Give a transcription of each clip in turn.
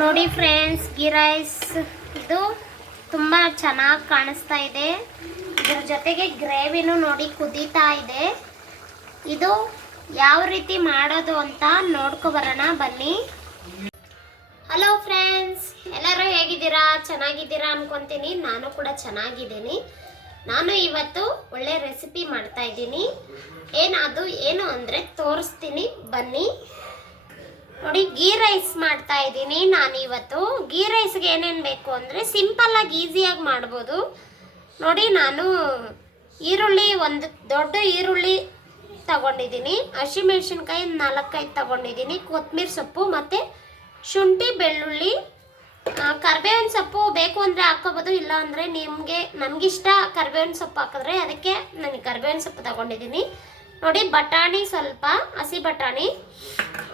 ನೋಡಿ friends, ghee rice ಇದು ತುಂಬ ಚೆನ್ನಾಗಿ ಕಾಣಿಸ್ತಾ ಇದೆ. ಇದ್ರ ಜೊತೆಗೆ ಗ್ರೇವಿನೂ ನೋಡಿ ಕುದೀತಾ ಇದೆ. ಇದು ಯಾವ ರೀತಿ ಮಾಡೋದು ಅಂತ ನೋಡ್ಕೊ ಬರೋಣ ಬನ್ನಿ. ಹಲೋ ಫ್ರೆಂಡ್ಸ್, ಎಲ್ಲರೂ ಹೇಗಿದ್ದೀರಾ? ಚೆನ್ನಾಗಿದ್ದೀರಾ ಅನ್ಕೊಂತೀನಿ. ನಾನು ಕೂಡ ಚೆನ್ನಾಗಿದ್ದೀನಿ. ನಾನು ಇವತ್ತು ಒಳ್ಳೆ ರೆಸಿಪಿ ಮಾಡ್ತಾ ಇದ್ದೀನಿ. ಏನು ಅಂದರೆ ತೋರಿಸ್ತೀನಿ ಬನ್ನಿ. ನೋಡಿ, ಗೀ ರೈಸ್ ಮಾಡ್ತಾ ಇದ್ದೀನಿ ನಾನು ಇವತ್ತು. ಗೀ ರೈಸ್ಗೆ ಏನೇನು ಬೇಕು ಅಂದರೆ ಸಿಂಪಲ್ಲಾಗಿ ಈಸಿಯಾಗಿ ಮಾಡ್ಬೋದು. ನೋಡಿ, ನಾನು ಒಂದು ದೊಡ್ಡ ಈರುಳ್ಳಿ ತಗೊಂಡಿದ್ದೀನಿ, ಹಸಿಮೆಣಸಿನ್ಕಾಯಿ 4-5 ತಗೊಂಡಿದ್ದೀನಿ, ಕೊತ್ತಂಬರಿ ಸೊಪ್ಪು ಮತ್ತು ಶುಂಠಿ, ಬೆಳ್ಳುಳ್ಳಿ, ಕರಿಬೇವಿನ ಸೊಪ್ಪು ಬೇಕು ಅಂದರೆ ಹಾಕೋಬೋದು, ಇಲ್ಲ ಅಂದರೆ ನನಗಿಷ್ಟ ಕರಿಬೇವಿನ ಸೊಪ್ಪು ಹಾಕಿದ್ರೆ ಅದಕ್ಕೆ ನನಗೆ ಕರಿಬೇವಿನ ಸೊಪ್ಪು ತಗೊಂಡಿದ್ದೀನಿ. ನೋಡಿ, ಬಟಾಣಿ ಸ್ವಲ್ಪ, ಹಸಿ ಬಟಾಣಿ.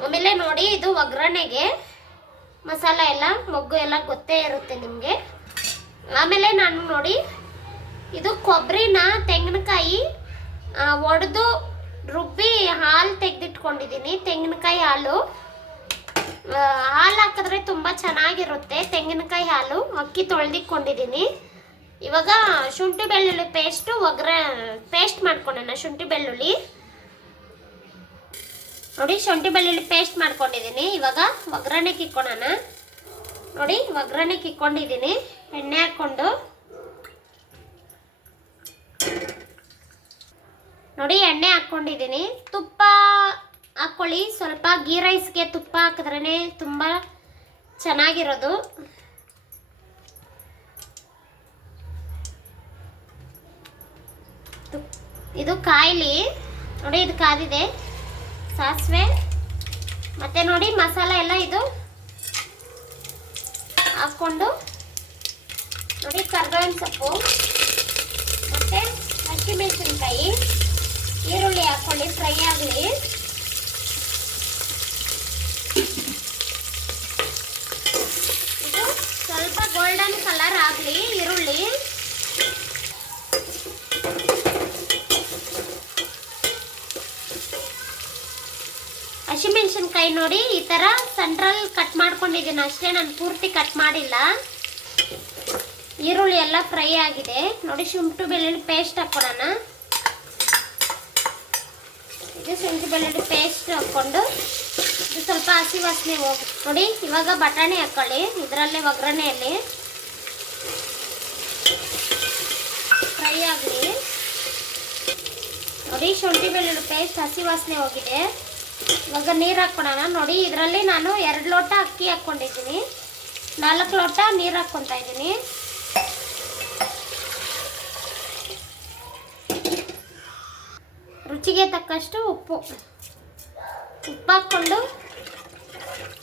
ಆಮೇಲೆ ನೋಡಿ, ಇದು ಒಗ್ಗರಣೆಗೆ ಮಸಾಲ ಎಲ್ಲ ಮೊಗ್ಗು ಎಲ್ಲ ಗೊತ್ತೇ ಇರುತ್ತೆ ನಿಮಗೆ. ಆಮೇಲೆ ನಾನು ನೋಡಿ, ಇದು ಕೊಬ್ಬರಿನ ತೆಂಗಿನಕಾಯಿ ಒಡೆದು ರುಬ್ಬಿ ಹಾಲು ತೆಗೆದಿಟ್ಕೊಂಡಿದ್ದೀನಿ. ತೆಂಗಿನಕಾಯಿ ಹಾಲು ಹಾಕಿದ್ರೆ ತುಂಬ ಚೆನ್ನಾಗಿರುತ್ತೆ. ತೆಂಗಿನಕಾಯಿ ಹಾಲು ಅಕ್ಕಿ ತೊಳೆದಿಟ್ಕೊಂಡಿದ್ದೀನಿ. ಇವಾಗ ಶುಂಠಿ ಬೆಳ್ಳುಳ್ಳಿ ಪೇಸ್ಟ್ ಮಾಡ್ಕೊಳ್ಳೋಣ. ಶುಂಠಿ ಬೆಳ್ಳುಳ್ಳಿ ನೋಡಿ, ಶುಂಠಿ ಬೆಳ್ಳುಳ್ಳಿ ಪೇಸ್ಟ್ ಮಾಡ್ಕೊಂಡಿದ್ದೀನಿ. ಇವಾಗ ಒಗ್ಗರಣೆಗೆ ಇಕ್ಕೊಳ್ಳೋಣ. ನೋಡಿ, ಒಗ್ಗರಣೆಗೆ ಇಕ್ಕೊಂಡಿದ್ದೀನಿ. ಎಣ್ಣೆ ಹಾಕ್ಕೊಂಡು ನೋಡಿ, ಎಣ್ಣೆ ಹಾಕ್ಕೊಂಡಿದ್ದೀನಿ. ತುಪ್ಪ ಹಾಕ್ಕೊಳ್ಳಿ ಸ್ವಲ್ಪ. ಗೀ ರೈಸ್ಗೆ ತುಪ್ಪ ಹಾಕಿದ್ರೇ ತುಂಬ ಚೆನ್ನಾಗಿರೋದು. ಇದು ಕಾಯಿಲಿ. ನೋಡಿ, ಇದು ಕಾದಿದೆ. ಸಾಸಿವೆ ಮತ್ತು ನೋಡಿ ಮಸಾಲ ಎಲ್ಲ ಇದು ಹಾಕ್ಕೊಂಡು ನೋಡಿ, ಕರಿಬೇವಿನ ಸೊಪ್ಪು ಮತ್ತು ಹಸಿಮೆಣಸಿನ್ಕಾಯಿ, ಈರುಳ್ಳಿ ಹಾಕ್ಕೊಳ್ಳಿ, ಫ್ರೈ ಆಗಲಿ. ಇದು ಸ್ವಲ್ಪ ಗೋಲ್ಡನ್ ಕಲರ್ ಆಗಲಿ ಈರುಳ್ಳಿ. ಹಸಿಮೆಣಸಿನ್ಕಾಯಿ ನೋಡಿ, ಈ ಥರ ಸೆಂಟ್ರಲ್ ಕಟ್ ಮಾಡ್ಕೊಂಡಿದ್ದೀನಿ ಅಷ್ಟೇ, ನಾನು ಪೂರ್ತಿ ಕಟ್ ಮಾಡಿಲ್ಲ. ಈರುಳ್ಳಿ ಎಲ್ಲ ಫ್ರೈ ಆಗಿದೆ. ನೋಡಿ, ಶುಂಠಿ ಬೆಳ್ಳುಳ್ಳಿ ಪೇಸ್ಟ್ ಹಾಕ್ಕೊಳ್ಳೋಣ. ಇದು ಶುಂಠಿ ಬೆಳ್ಳುಳ್ಳಿ ಪೇಸ್ಟ್ ಹಾಕ್ಕೊಂಡು ಇದು ಸ್ವಲ್ಪ ಹಸಿ ವಾಸನೆ ಹೋಗಿ. ನೋಡಿ, ಇವಾಗ ಬಟಾಣಿ ಹಾಕ್ಕೊಳ್ಳಿ ಇದರಲ್ಲೇ ಒಗ್ಗರಣೆಯಲ್ಲಿ ಫ್ರೈ ಆಗಲಿ. ನೋಡಿ, ಶುಂಠಿ ಬೆಳ್ಳುಳ್ಳಿ ಪೇಸ್ಟ್ ಹಸಿ ವಾಸನೆ ಹೋಗಿದೆ. ಇವಾಗ ನೀರು ಹಾಕ್ಕೊಳ್ಳೋಣ. ನೋಡಿ, ಇದರಲ್ಲಿ ನಾನು 2 ಲೋಟ ಅಕ್ಕಿ ಹಾಕ್ಕೊಂಡಿದ್ದೀನಿ, 4 ಲೋಟ ನೀರು ಹಾಕ್ಕೊತಾ ಇದ್ದೀನಿ. ರುಚಿಗೆ ತಕ್ಕಷ್ಟು ಉಪ್ಪು ಹಾಕ್ಕೊಂಡು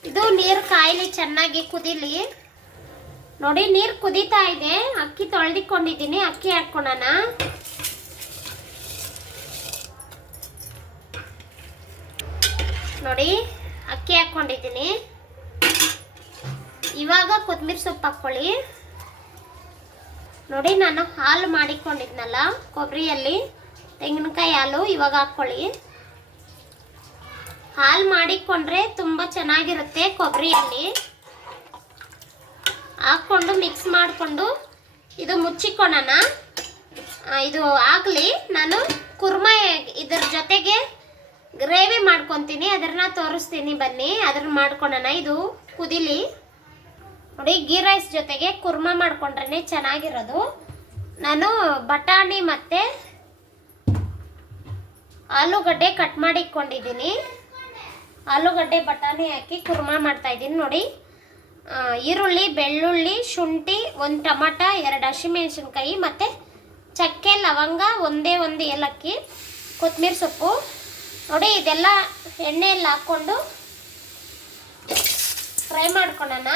ಇದು ನೀರು ಕಾಯಿಲಿ, ಚೆನ್ನಾಗಿ ಕುದೀಲಿ. ನೋಡಿ, ನೀರು ಕುದೀತಾ ಇದೆ. ಅಕ್ಕಿ ತೊಳೆದಿಕೊಂಡಿದ್ದೀನಿ, ಅಕ್ಕಿ ಹಾಕ್ಕೊಳ್ಳೋಣ. ನೋಡಿ, ಅಕ್ಕಿ ಹಾಕ್ಕೊಂಡಿದ್ದೀನಿ. ಇವಾಗ ಕೊತ್ತಂಬರಿ ಸೊಪ್ಪು ಹಾಕ್ಕೊಳ್ಳಿ. ನೋಡಿ, ನಾನು ಹಾಲು ಮಾಡಿಕೊಂಡಿದ್ನಲ್ಲ ಕೊಬ್ಬರಿಯಲ್ಲಿ, ತೆಂಗಿನಕಾಯಿ ಹಾಲು ಇವಾಗ ಹಾಕ್ಕೊಳ್ಳಿ. ಹಾಲು ಮಾಡಿಕೊಂಡ್ರೆ ತುಂಬ ಚೆನ್ನಾಗಿರುತ್ತೆ. ಕೊಬ್ಬರಿಯಲ್ಲಿ ಹಾಕ್ಕೊಂಡು ಮಿಕ್ಸ್ ಮಾಡಿಕೊಂಡು ಇದು ಮುಚ್ಚಿಕೊಳ್ಳೋಣ. ಇದು ಆಗಲಿ. ನಾನು ಕುರ್ಮಾ ಇದ್ರ ಜೊತೆಗೆ ಗ್ರೇವಿ ಮಾಡ್ಕೊತೀನಿ, ಅದನ್ನ ತೋರಿಸ್ತೀನಿ ಬನ್ನಿ. ಅದನ್ನ ಮಾಡ್ಕೊಳ್ಳೋಣ. ಇದು ಕುದಿಲಿ. ನೋಡಿ, ಗೀ ರೈಸ್ ಜೊತೆಗೆ ಕುರ್ಮಾ ಮಾಡ್ಕೊಂಡ್ರೆ ಚೆನ್ನಾಗಿರೋದು. ನಾನು ಬಟಾಣಿ ಮತ್ತು ಆಲೂಗಡ್ಡೆ ಕಟ್ ಮಾಡಿಕೊಂಡಿದ್ದೀನಿ. ಆಲೂಗಡ್ಡೆ ಬಟಾಣಿ ಹಾಕಿ ಕುರ್ಮಾ ಮಾಡ್ತಾಯಿದ್ದೀನಿ. ನೋಡಿ, ಈರುಳ್ಳಿ, ಬೆಳ್ಳುಳ್ಳಿ, ಶುಂಠಿ, 1 ಟೊಮಾಟ, 2 ಹಸಿಮೆಣಸಿನ್ಕಾಯಿ ಮತ್ತು ಚಕ್ಕೆ, ಲವಂಗ, ಒಂದೇ ಏಲಕ್ಕಿ, ಕೊತ್ತಂಬರಿ ಸೊಪ್ಪು. ನೋಡಿ, ಇದೆಲ್ಲ ಎಣ್ಣೆಯಲ್ಲಿ ಹಾಕ್ಕೊಂಡು ಫ್ರೈ ಮಾಡ್ಕೊಳ್ಳೋಣ.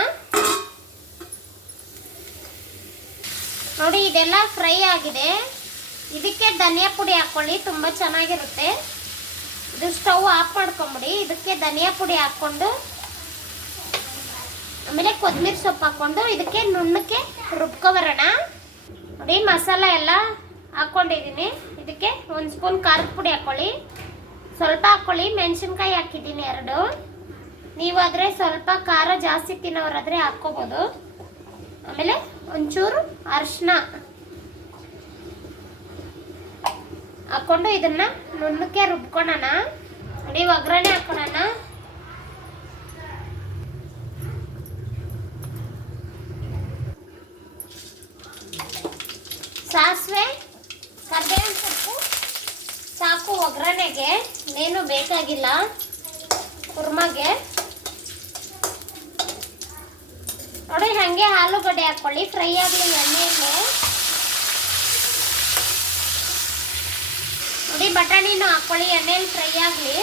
ನೋಡಿ, ಇದೆಲ್ಲ ಫ್ರೈ ಆಗಿದೆ. ಇದಕ್ಕೆ ಧನಿಯಾ ಪುಡಿ ಹಾಕ್ಕೊಳ್ಳಿ, ತುಂಬ ಚೆನ್ನಾಗಿರುತ್ತೆ. ಇದು ಸ್ಟವ್ ಆಫ್ ಮಾಡ್ಕೊಂಬಿಡಿ. ಇದಕ್ಕೆ ಧನಿಯಾ ಪುಡಿ ಹಾಕ್ಕೊಂಡು ಆಮೇಲೆ ಕೊತ್ತಂಬರಿ ಸೊಪ್ಪು ಹಾಕ್ಕೊಂಡು ಇದಕ್ಕೆ ನುಣ್ಣಕ್ಕೆ ರುಬ್ಕೊಬರೋಣ. ನೋಡಿ, ಮಸಾಲ ಎಲ್ಲ ಹಾಕ್ಕೊಂಡಿದ್ದೀನಿ. ಇದಕ್ಕೆ 1 ಸ್ಪೂನ್ ಖಾರದ ಪುಡಿ ಹಾಕ್ಕೊಳ್ಳಿ, ಸ್ವಲ್ಪ ಹಾಕ್ಕೊಳ್ಳಿ. ಮೆಣಸಿನ್ಕಾಯಿ ಹಾಕಿದ್ದೀನಿ 2. ನೀವಾದರೆ ಸ್ವಲ್ಪ ಖಾರ ಜಾಸ್ತಿ ತಿನ್ನೋರಾದರೆ ಹಾಕ್ಕೋಬೋದು. ಆಮೇಲೆ ಒಂಚೂರು ಅರಿಶಿನ ಹಾಕ್ಕೊಂಡು ಇದನ್ನು ನುಣ್ಣಕ್ಕೆ ರುಬ್ಕೊಳ್ಳೋಣ. ನೋಡಿ ಒಗ್ಗರಣೆ ಹಾಕ್ಕೊಳ್ಳೋಣ. ಸಾಸಿವೆ, ಕರಿಬೇವಿನ ಸೊಪ್ಪು ಸಾಕು ಒಗ್ಗರಣೆಗೆ, ಏನು ಬೇಕಾಗಿಲ್ಲ ಕುರ್ಮಗೆ. ನೋಡಿ ಹಾಗೆ ಆಲೂಗಡ್ಡೆ ಹಾಕ್ಕೊಳ್ಳಿ, ಫ್ರೈ ಆಗಲಿ ಎಣ್ಣೆಯಲ್ಲಿ. ನೋಡಿ ಬಟಾಣಿನೂ ಹಾಕ್ಕೊಳ್ಳಿ, ಎಣ್ಣೆಯಲ್ಲಿ ಫ್ರೈ ಆಗಲಿ.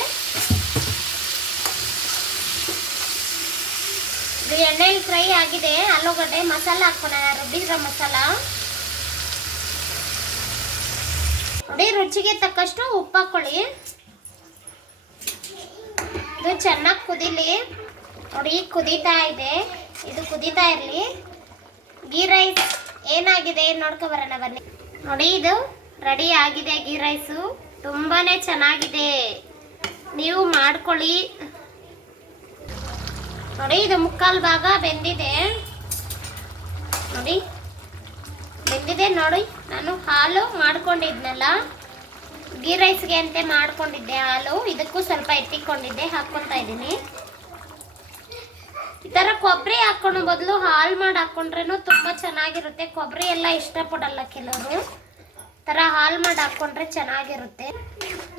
ಇದು ಎಣ್ಣೆಯಲ್ಲಿ ಫ್ರೈ ಆಗಿದೆ ಆಲೂಗಡ್ಡೆ. ಮಸಾಲ ಹಾಕ್ಕೊಳ್ಳೋಣ, ರುಬ್ಬಿರೋ ಮಸಾಲ. ನೋಡಿ ರುಚಿಗೆ ತಕ್ಕಷ್ಟು ಉಪ್ಪು ಹಾಕ್ಕೊಳ್ಳಿ. ಇದು ಚೆನ್ನಾಗಿ ಕುದೀಲಿ. ನೋಡಿ ಕುದೀತಾ ಇದೆ, ಇದು ಕುದೀತಾ ಇರಲಿ. ಗೀ ರೈಸ್ ಏನಾಗಿದೆ ನೋಡ್ಕೊ ಬರೋಣ ಬನ್ನಿ. ನೋಡಿ ಇದು ರೆಡಿ ಆಗಿದೆ ಗೀ ರೈಸು. ತುಂಬಾ ಚೆನ್ನಾಗಿದೆ, ನೀವು ಮಾಡ್ಕೊಳ್ಳಿ. ನೋಡಿ ಇದು ಮುಕ್ಕಾಲು ಭಾಗ ಬೆಂದಿದೆ. ನೋಡಿ ಬೆಂದಿದೆ. ನೋಡಿ ನಾನು ಹಾಲು ಮಾಡ್ಕೊಂಡಿದ್ನಲ್ಲ ಗೀ ರೈಸ್ಗೆ ಅಂತ ಮಾಡ್ಕೊಂಡಿದ್ದೆ ಹಾಲು, ಇದಕ್ಕೂ ಸ್ವಲ್ಪ ಎತ್ತಿಕೊಂಡಿದ್ದೆ, ಹಾಕ್ಕೊತಾ ಇದ್ದೀನಿ. ಈ ಥರ ಕೊಬ್ಬರಿ ಹಾಕ್ಕೊಳ್ಳೋ ಬದಲು ಹಾಲು ಮಾಡಿ ಹಾಕ್ಕೊಂಡ್ರೇನು ತುಂಬ ಚೆನ್ನಾಗಿರುತ್ತೆ. ಕೊಬ್ಬರಿ ಎಲ್ಲ ಇಷ್ಟಪಡಲ್ಲ ಕೆಲವರು, ಥರ ಹಾಲು ಮಾಡಿ ಹಾಕ್ಕೊಂಡ್ರೆ ಚೆನ್ನಾಗಿರುತ್ತೆ.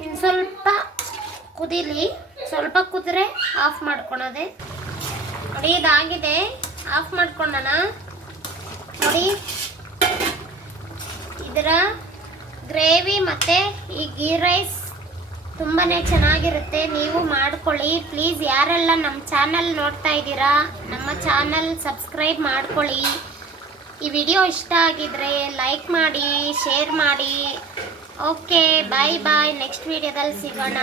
ಇನ್ನು ಸ್ವಲ್ಪ ಕುದೀಲಿ, ಸ್ವಲ್ಪ ಕುದ್ರೆ ಆಫ್ ಮಾಡ್ಕೊಳೋದೆ. ನೋಡಿ ಇದಾಗಿದೆ, ಆಫ್ ಮಾಡ್ಕೊಳ್ಳೋಣ. ನೋಡಿ ಇದರ ಗ್ರೇವಿ ಮತ್ತು ಈ ಗೀ ರೈಸ್ ತುಂಬಾ ಚೆನ್ನಾಗಿರುತ್ತೆ, ನೀವು ಮಾಡ್ಕೊಳ್ಳಿ. ಪ್ಲೀಸ್ ಯಾರೆಲ್ಲ ನಮ್ಮ ಚಾನಲ್ ನೋಡ್ತಾ ಇದ್ದೀರಾ, ನಮ್ಮ ಚಾನಲ್ ಸಬ್ಸ್ಕ್ರೈಬ್ ಮಾಡ್ಕೊಳ್ಳಿ. ಈ ವಿಡಿಯೋ ಇಷ್ಟ ಆಗಿದ್ರೆ ಲೈಕ್ ಮಾಡಿ, ಶೇರ್ ಮಾಡಿ. ಓಕೆ, ಬಾಯ್ ಬಾಯ್. ನೆಕ್ಸ್ಟ್ ವಿಡಿಯೋದಲ್ಲಿ ಸಿಗೋಣ.